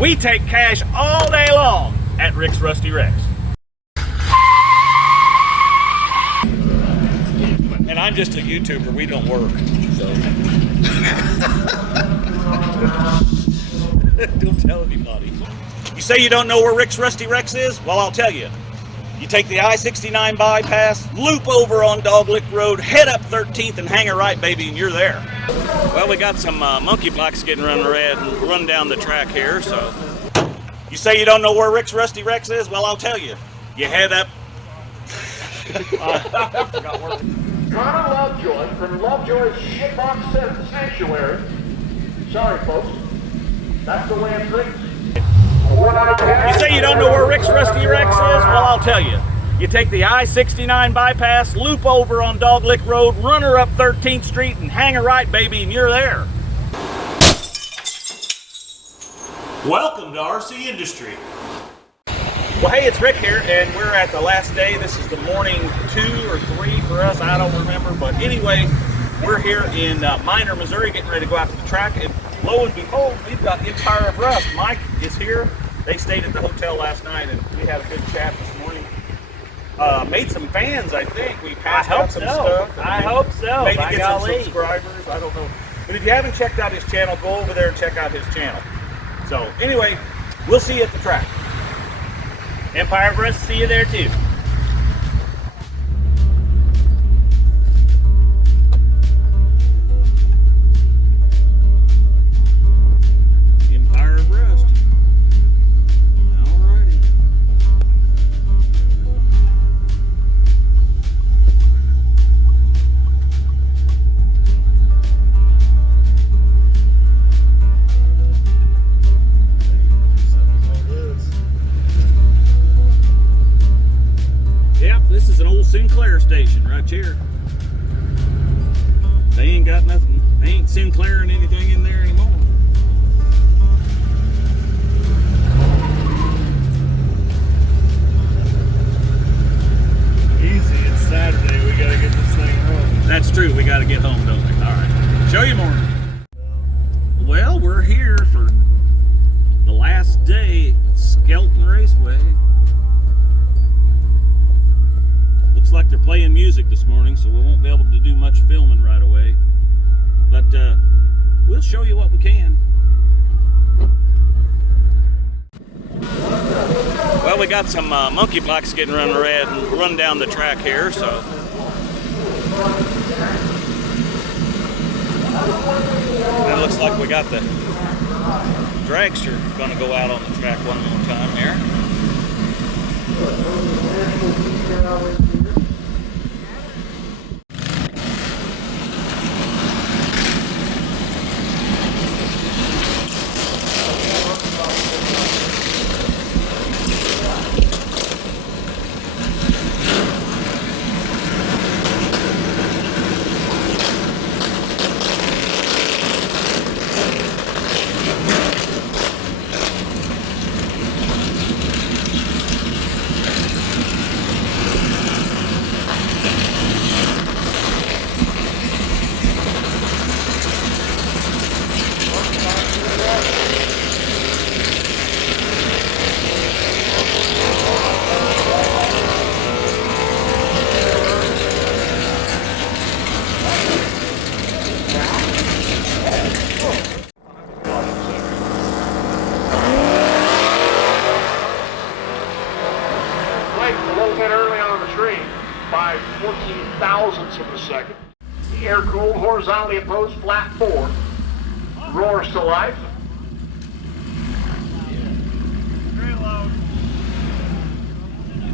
We take cash all day long at Rick's Rusty Wrecks. And I'm just a YouTuber, we don't work, so. Don't tell anybody. You say you don't know where Rick's Rusty Wrecks is? Well, I'll tell you. You take the I-69 bypass, loop over on Doglick Road, head up 13th and hang a right, baby, and you're there. Well, we got some monkey blocks getting run down the track here, so. You say you don't know where Rick's Rusty Wrecks is? Well, I'll tell you. You head up. I forgot where. Connor Lovejoy from Lovejoy's Shitbox Sanctuary. Sorry, folks. That's the way it drinks. You say you don't know where Rick's Rusty Wrecks is? Well, I'll tell you. You take the I-69 bypass, loop over on Doglick Road, run her up 13th Street, and hang a right, baby, and you're there. Welcome to RCindustry. Well, hey, it's Rick here, and we're at the last day. This is the morning 2 or 3 for us. I don't remember, but anyway, we're here in Minor, Missouri, getting ready to go out to the track, and lo and behold, we've got Empire of Rust. Mike is here. They stayed at the hotel last night, and we had a good chat this morning. Made some fans, I think. We passed out some stuff. I hope so. Maybe get some subscribers. I don't know. But if you haven't checked out his channel, go over there and check out his channel. So anyway, we'll see you at the track. Empire of Rust, see you there too. Empire of Rust. Alrighty. Yep, this is an old Sinclair station right here. They ain't got nothing. They ain't Sinclairing anything in there anymore. Easy, it's Saturday, we gotta get this thing home. That's true, we gotta get home, don't we? Alright. Show you more. Well, we're here for the last day at Skelton Raceway. Looks like they're playing music this morning, so we won't be able to do much filming right away. But we'll show you what we can. Well, we got some monkey blocks getting run down the track here, so. And it looks like we got the dragster going to go out on the track one more time here. by 14 thousandths of a second. The air-cooled, horizontally opposed flat 4 roars to life.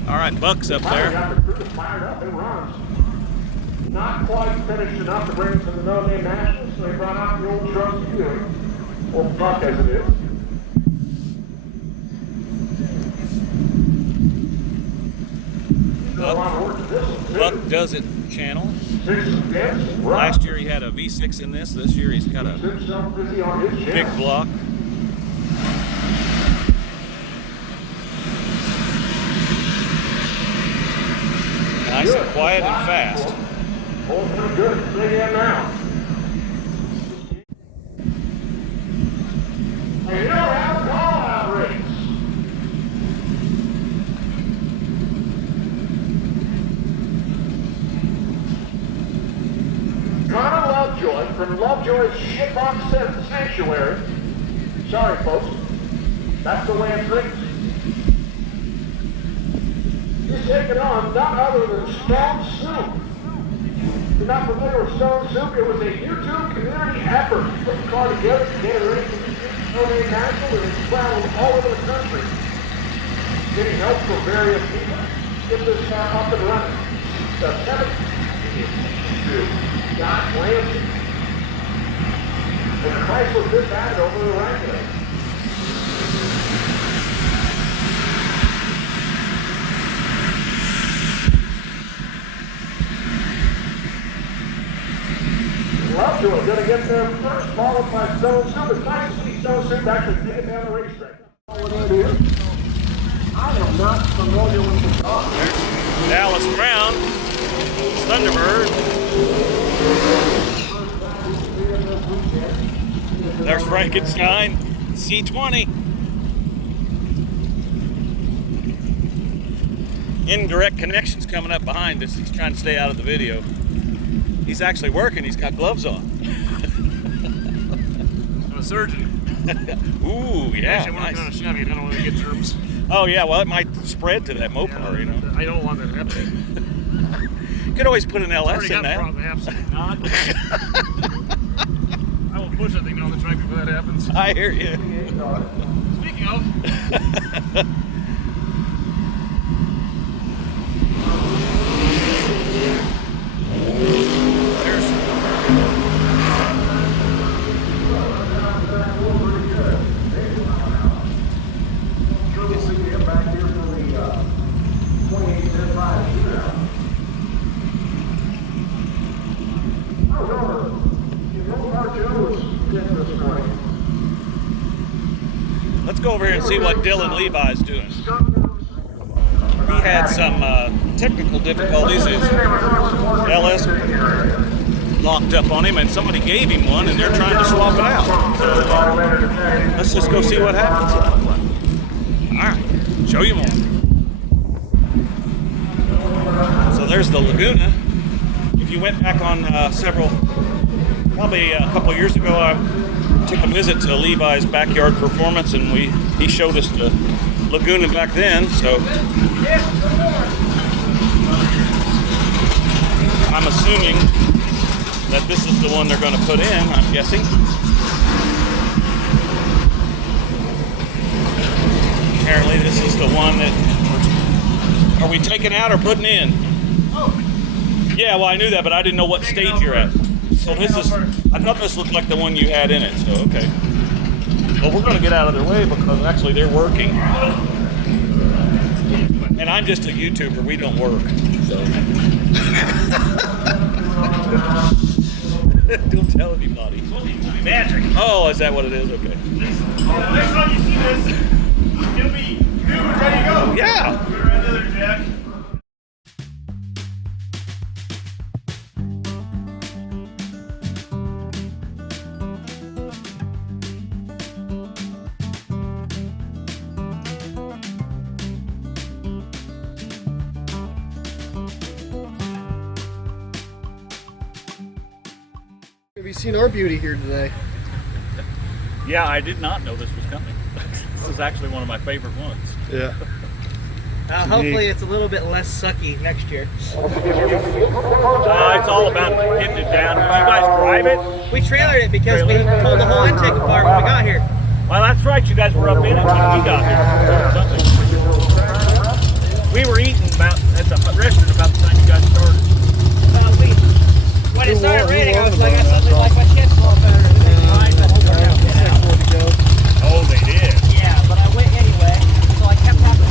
All right, Buck's up there. Got the crew fired up. It runs. Not quite finished enough to bring it to the nonamenationals, so they brought out the old trusty Buick, or Buck as it is. Buck Does It channel. Last year he had a V6 in this. This year he's got a big block. Nice and quiet and fast. Oh, pretty good. Stay in now. Hey, you don't have to call out. Sorry, folks. That's the way it drinks. He's taken on none other than Stone Soup. If you're not familiar with Stone Soup, it was a YouTube community effort to put the car together to get it ready for the No-Name National, and it's traveled all over the country, getting help from various people to get this car up and running. The 7th to Dodge Lancing. And the Chrysler just added over the Wrangler. Love to it. Gonna get there first, followed by Stone Soup. It's nice to see Stone Soup actually take it down the racetrack. All it is, I am not familiar with the car. Dallas Brown, Thunderbird. There's Frankenstein, C20. Indirect connections coming up behind us. He's trying to stay out of the video. He's actually working. He's got gloves on. I'm a surgeon. Ooh, yeah. Actually, I'm working on a Chevy. I don't want to get germs. Oh, yeah. Well, it might spread to that Mopar, you know. I don't want that happening. You could always put an LS in that. Absolutely not. I will push that thing down the track before that happens. I hear you. Speaking of. Let's go over here and see what Dylan Levi's doing. He had some technical difficulties. His LS locked up on him, and somebody gave him one, and they're trying to swap it out. So, let's just go see what happens. All right, show you more. So there's the Laguna. If you went back on probably a couple years ago, I took a visit to Levi's Backyard Performance, and he showed us the Laguna back then. So I'm assuming that this is the one they're going to put in, I'm guessing. Apparently this is the one that, are we taking out or putting in? Yeah, well, I knew that, but I didn't know what stage you're at. So this is, I thought this looked like the one you had in it, so okay. Well, we're going to get out of their way because actually they're working. And I'm just a YouTuber, we don't work, so. Don't tell anybody. Magic. Oh, is that what it is? Okay. Next time you see this, it'll be new and ready to go. Yeah. Put it right there, Jack. Have you seen our beauty here today? Yeah, I did not know this was coming. This is actually one of my favorite ones. Yeah. Hopefully it's a little bit less sucky next year. It's all about getting it down. Did you guys drive it? We trailered it because we pulled the whole intake apart when we got here. Well, that's right. You guys were up in it when we got here. We were eating at the restaurant about the time you guys started. When it started raining, I was like, something like my shit's fall better. Oh, they did. Yeah, but I went anyway. So I kept having to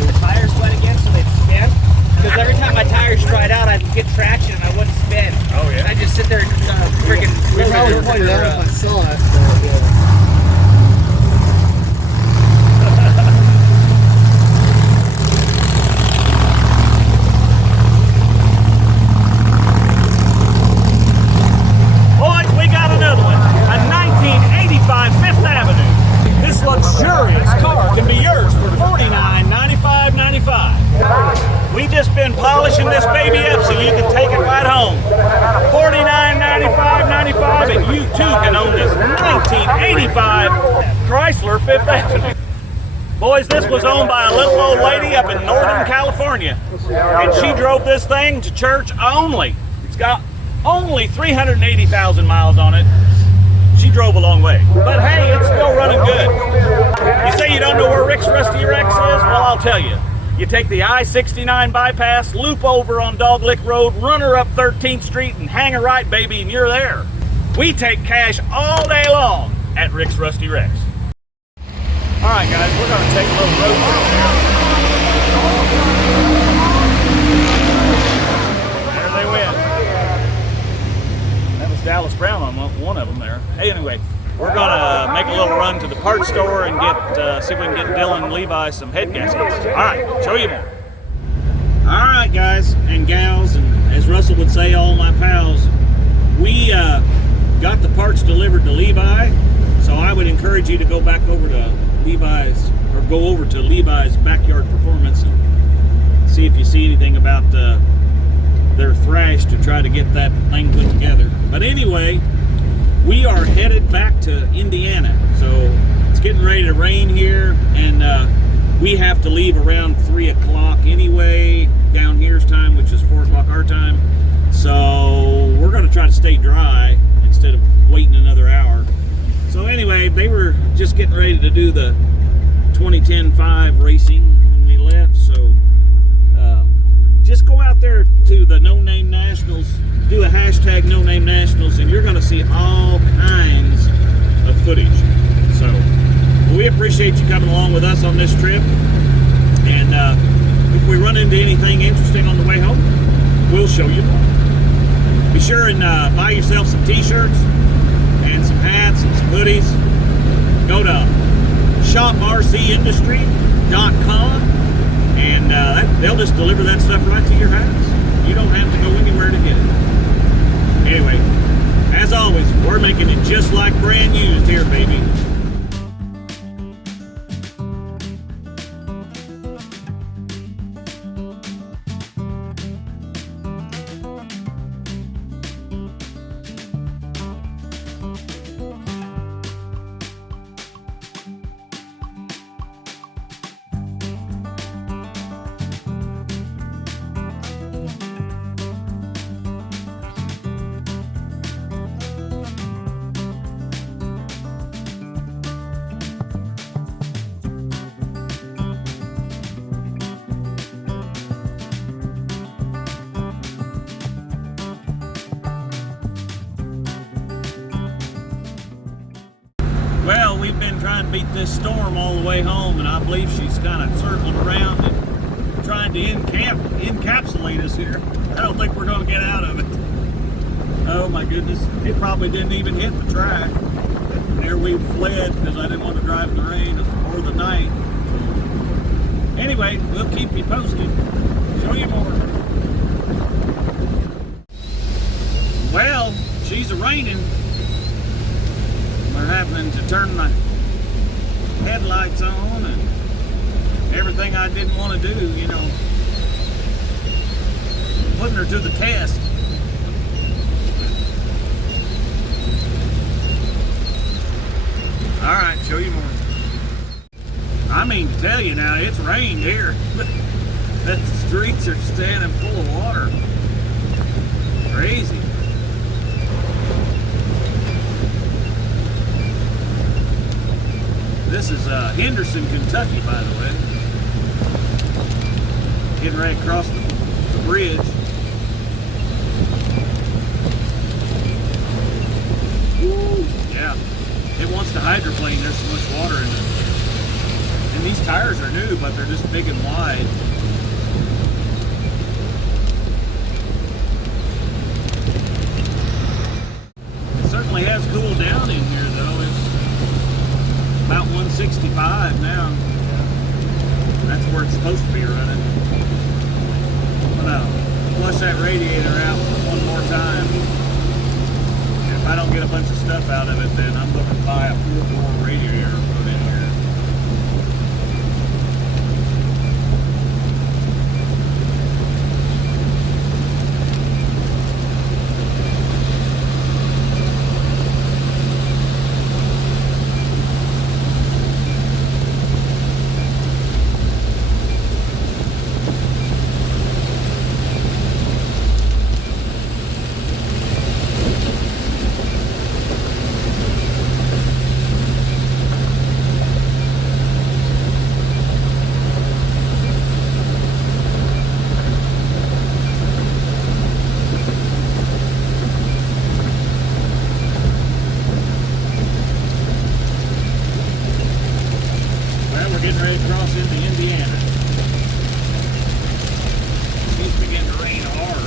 the tires wet again so they'd spin. Because every time my tires dried out, I'd get traction and I wouldn't spin. Oh, yeah. I'd just sit there freaking. I was pointing out if I saw it. Yeah. Chrysler, 5th Avenue. Boys, this was owned by a little old lady up in Northern California. And she drove this thing to church only. It's got only 380,000 miles on it. She drove a long way. But hey, it's still running good. You say you don't know where Rick's Rusty Rex is? Well, I'll tell you. You take the I-69 bypass, loop over on Doglick Road, run her up 13th Street, and hang a right, baby, and you're there. We take cash all day long at Rick's Rusty Rex. All right, guys, we're going to take a little road trip there. There they went. That was Dallas Brown on one of them there. Hey, anyway, we're going to make a little run to the parts store and get see if we can get Dylan and Levi some head gaskets. All right, show you more. All right, guys and gals, and as Russell would say, all my pals, we got the parts delivered to Levi, so I would encourage you to go back over to Levi's, or go over to Levi's Backyard Performance and see if you see anything about their thrash to try to get that thing put together. But anyway, we are headed back to Indiana, so it's getting ready to rain here, and we have to leave around 3 o'clock anyway, down here's time, which is 4 o'clock our time. So we're going to try to stay dry instead of waiting another hour. So anyway, they were just getting ready to do the 2010-5 racing when we left, so just go out there to the No Name Nationals, do a hashtag No Name Nationals, and you're going to see all kinds of footage. So we appreciate you coming along with us on this trip, and if we run into anything interesting on the way home, we'll show you more. Be sure and buy yourself some t-shirts and some hats and some hoodies. Go to shoprcindustry.com, and they'll just deliver that stuff right to your house. You don't have to go anywhere to get it. Anyway, as always, we're making it just like brand used here, baby. Well, we've been trying to beat this storm all the way home, and I believe she's kind of circling around and trying to encapsulate us here. I don't think we're going to get out of it. Oh my goodness, it probably didn't even hit the track. There we fled because I didn't want to drive in the rain or the night. Anyway, we'll keep you posted. Show you more. Well, she's a-raining. We're having to turn the headlights on and everything I didn't want to do, you know. Putting her to the test. Alright, show you more. I mean to tell you now, it's rained here. The streets are standing full of water. Crazy. This is Henderson, Kentucky, by the way. Getting ready to cross the bridge. Woo. Yeah, it wants to hydroplane. There's so much water in it. And these tires are new, but they're just big and wide. It certainly has cooled down in here, though. It's about 165 now. That's where it's supposed to be running. I'm gonna flush that radiator out one more time. If I don't get a bunch of stuff out of it, then I'm looking to buy a 4-bore radiator and put in here. getting ready to cross into Indiana. It's beginning to rain hard.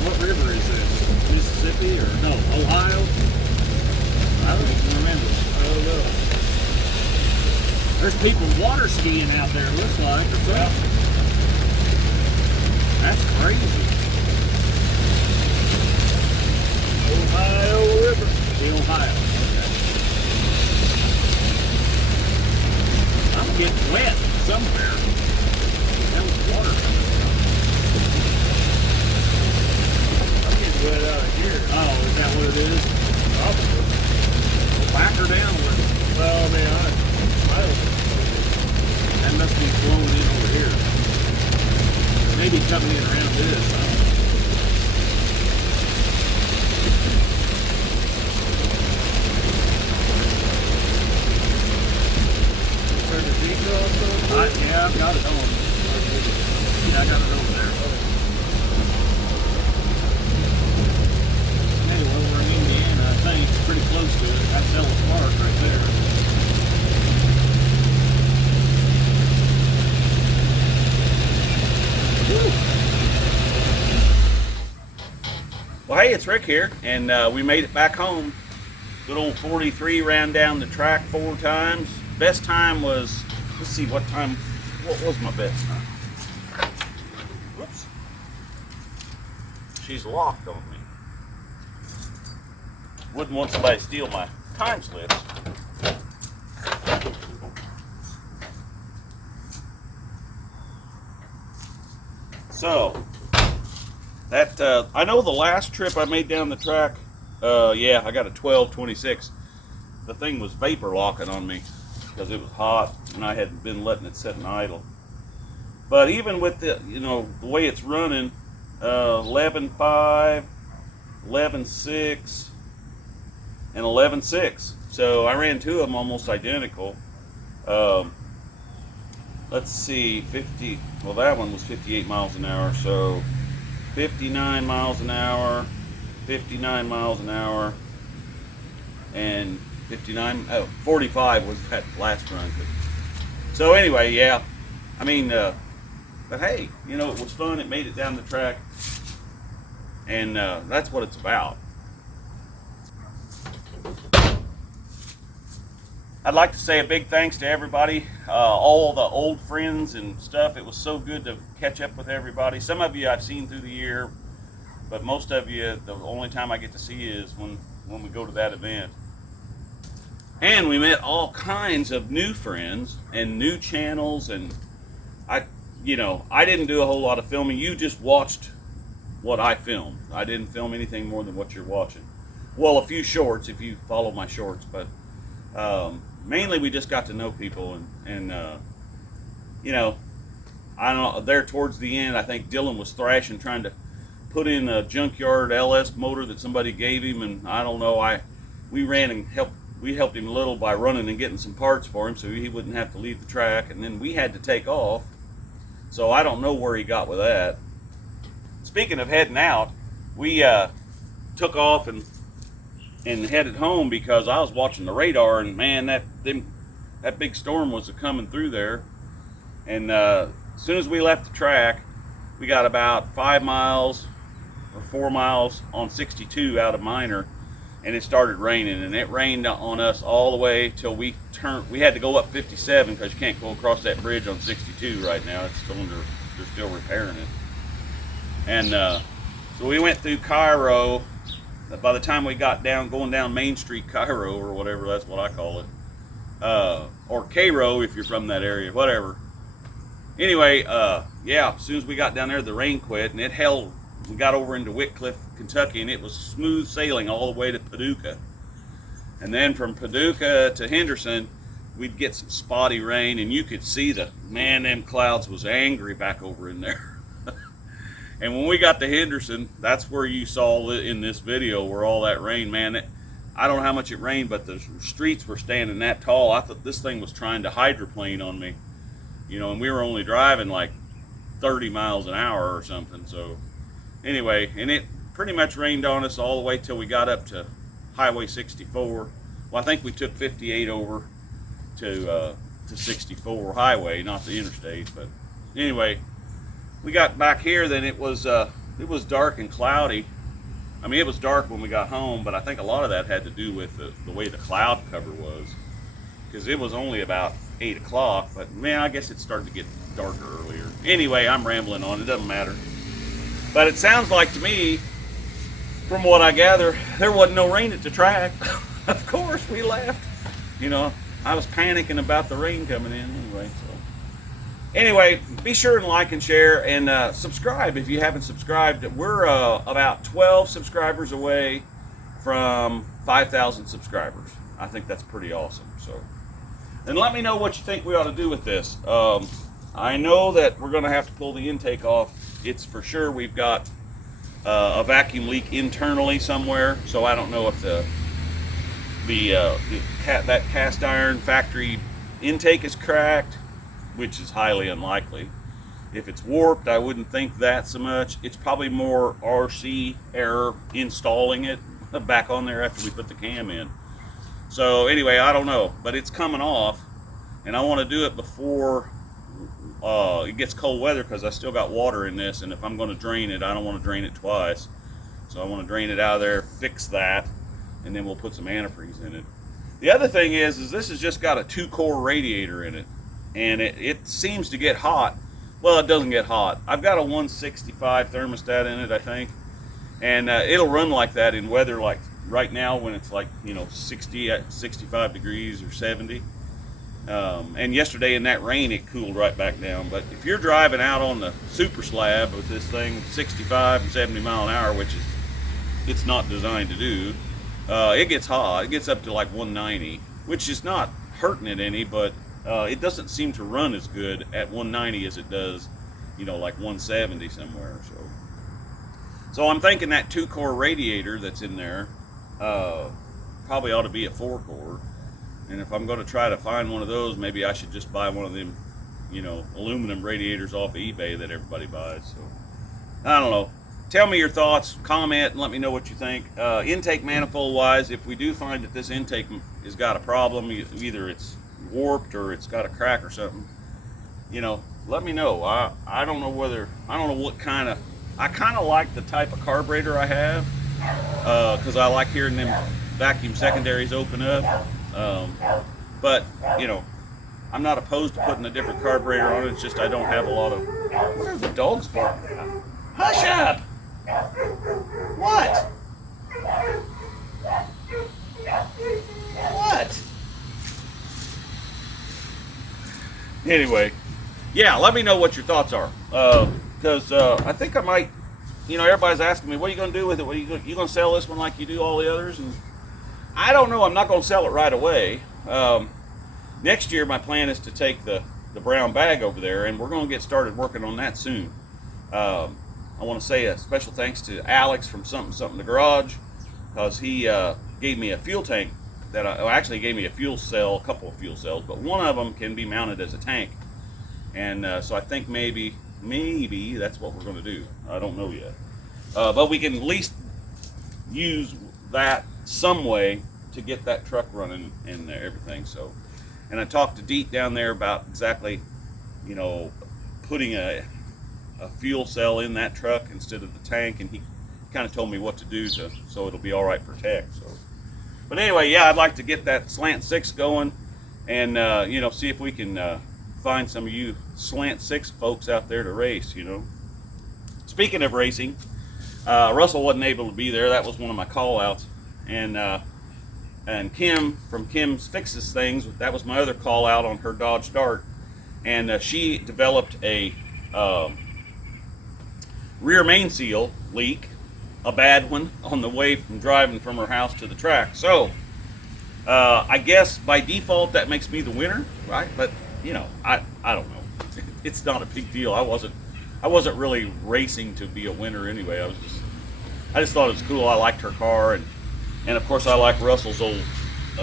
What river is this? Mississippi or no, Ohio? I don't even remember. I don't know. There's people water skiing out there, looks like, or something. That's crazy. Ohio River. The Ohio. Okay. I'm getting wet somewhere. That was water coming from. I'm getting wet out of here. Oh, is that what it is? Probably. Well, back her down with it. Well, I mean, that must be flowing in over here. Maybe coming in around this. I don't know. Turn the diesel off. Yeah, I've got it on. Yeah, I got it over there. Anyway, we're in Indiana, I think. It's pretty close to it. That's Ellis Park right there. Well, hey, it's Rick here, and we made it back home. Good old 43 ran down the track 4 times. Best time was, let's see, what was my best time? Whoops. She's locked on me. Wouldn't want somebody to steal my time slips. So, that, I know the last trip I made down the track, yeah, I got a 1226. The thing was vapor locking on me because it was hot and I hadn't been letting it sit and idle. But even with the, you know, the way it's running, 11.5, 11.6, and 11.6. So I ran 2 of them almost identical. Let's see, 50, well that one was 58 miles an hour, so 59 miles an hour, 59 miles an hour, and 45 was that last run. So anyway, yeah, I mean, but hey, you know, it was fun, it made it down the track, and that's what it's about. I'd like to say a big thanks to everybody, all the old friends and stuff. It was so good to catch up with everybody. Some of you I've seen through the year, but most of you, the only time I get to see you is when we go to that event. And we met all kinds of new friends and new channels, and I didn't do a whole lot of filming. You just watched what I filmed. I didn't film anything more than what you're watching. Well, a few shorts if you follow my shorts, but mainly we just got to know people, and you know, I don't know, there towards the end I think Dylan was thrashing trying to put in a junkyard LS motor that somebody gave him, and I don't know, we helped him a little by running and getting some parts for him so he wouldn't have to leave the track, and then we had to take off, so I don't know where he got with that. Speaking of heading out, we took off and headed home because I was watching the radar, and man, that big storm was coming through there. And as soon as we left the track, we got about 5 miles or 4 miles on 62 out of Minor, and it started raining, and it rained on us all the way till we had to go up 57 because you can't go across that bridge on 62 right now. It's still they're still repairing it. And so we went through Cairo. By the time we got going down Main Street, Cairo, or whatever, that's what I call it, or Cairo if you're from that area, whatever. Anyway, yeah, as soon as we got down there, the rain quit, and it held. We got over into Wickliffe, Kentucky, and it was smooth sailing all the way to Paducah. And then from Paducah to Henderson, we'd get some spotty rain, and you could see them clouds was angry back over in there. And when we got to Henderson, that's where you saw in this video where all that rain, man, I don't know how much it rained, but the streets were standing that tall. I thought this thing was trying to hydroplane on me, you know, and we were only driving like 30 miles an hour or something. So anyway, and it pretty much rained on us all the way till we got up to Highway 64. Well, I think we took 58 over to 64 highway, not the interstate. But anyway, we got back here, then it was dark and cloudy. I mean, it was dark when we got home, but I think a lot of that had to do with the way the cloud cover was, because it was only about 8 o'clock, but man, I guess it started to get darker earlier. Anyway, I'm rambling on, it doesn't matter. But it sounds like to me, from what I gather, there wasn't no rain at the track. Of course, we left. You know, I was panicking about the rain coming in anyway. So, anyway, be sure and like and share and subscribe if you haven't subscribed. We're about 12 subscribers away from 5,000 subscribers. I think that's pretty awesome. So, and let me know what you think we ought to do with this. I know that we're going to have to pull the intake off. It's for sure we've got a vacuum leak internally somewhere. So I don't know if that cast iron factory intake is cracked, which is highly unlikely. If it's warped, I wouldn't think that so much. It's probably more RC error installing it back on there after we put the cam in. So anyway, I don't know, but it's coming off, and I want to do it before it gets cold weather, because I still got water in this, and if I'm going to drain it, I don't want to drain it twice. So I want to drain it out of there, fix that, and then we'll put some antifreeze in it. The other thing is this has just got a 2-core radiator in it, and it seems to get hot. Well, it doesn't get hot. I've got a 165 thermostat in it, I think, and it'll run like that in weather like right now when it's like, you know, 60 at 65 degrees or 70. And yesterday in that rain, it cooled right back down. But if you're driving out on the super slab with this thing 65 and 70 mile an hour, which is it's not designed to do, it gets hot. It gets up to like 190, which is not hurting it any, but it doesn't seem to run as good at 190 as it does, you know, like 170 somewhere. So I'm thinking that 2-core radiator that's in there probably ought to be a 4-core. And if I'm going to try to find one of those, maybe I should just buy one of them, you know, aluminum radiators off of eBay that everybody buys. So I don't know. Tell me your thoughts, comment, and let me know what you think. Intake manifold wise, if we do find that this intake has got a problem, either it's warped or it's got a crack or something, you know, let me know. I don't know what kind of, I kind of like the type of carburetor I have, because I like hearing them vacuum secondaries open up. But, you know, I'm not opposed to putting a different carburetor on it. It's just I don't have a lot of... What are the dogs barking at? Hush up! What? What? Anyway, yeah, let me know what your thoughts are. Because I think I might... You know, everybody's asking me, what are you going to do with it? You going to sell this one like you do all the others? And I don't know. I'm not going to sell it right away. Next year, my plan is to take the brown bag over there, and we're going to get started working on that soon. I want to say a special thanks to Alex from Something the Garage, because he gave me a fuel tank actually gave me a fuel cell, a couple of fuel cells, but one of them can be mounted as a tank. And so I think maybe that's what we're going to do. I don't know yet. But we can at least use that some way to get that truck running and everything. So, and I talked to Deet down there about exactly, you know, putting a fuel cell in that truck instead of the tank, and he kind of told me what to do so it'll be all right for tech. So, but anyway, yeah, I'd like to get that slant 6 going, and you know, see if we can find some of you slant 6 folks out there to race. You know, speaking of racing, Russell wasn't able to be there. That was one of my call outs, and Kim from Kim's Fixes Things, that was my other call out on her Dodge Dart, and she developed a rear main seal leak, a bad one, on the way from driving from her house to the track. So I guess by default that makes me the winner, right? But you know, I don't know. It's not a big deal. I wasn't really racing to be a winner anyway. I just thought it was cool. I liked her car, and of course I like Russell's old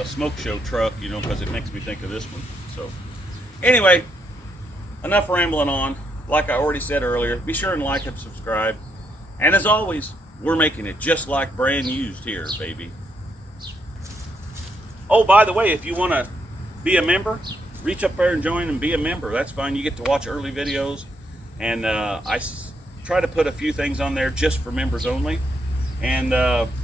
smoke show truck, you know, because it makes me think of this one. So anyway, enough rambling on. Like I already said earlier, be sure and like and subscribe. And as always, we're making it just like brand used here, baby. Oh, by the way, if you want to be a member, reach up there and join and be a member. That's fine. You get to watch early videos, and try to put a few things on there just for members only. And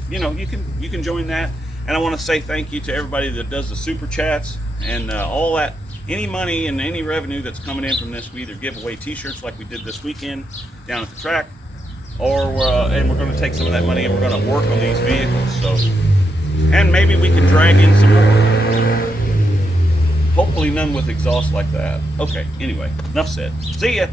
you know, you can join that. And I want to say thank you to everybody that does the super chats and all that. Any money and any revenue that's coming in from this, we either give away t-shirts like we did this weekend down at the track, or and we're going to take some of that money and we're going to work on these vehicles. So, and maybe we can drag in some more. Hopefully none with exhaust like that. Okay, anyway, enough said. See ya.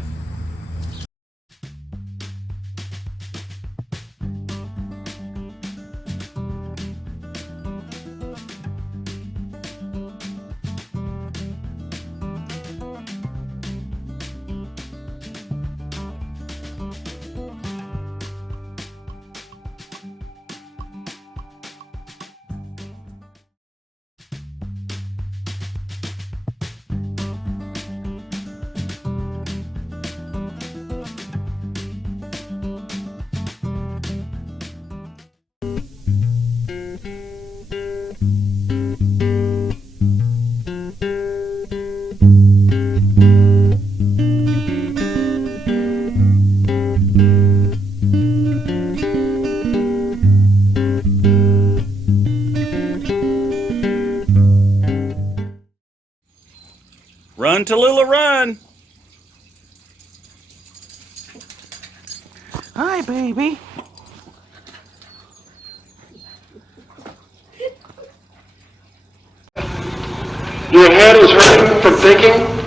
Run, Tallulah, run! Hi, baby. Your head is ready from thinking?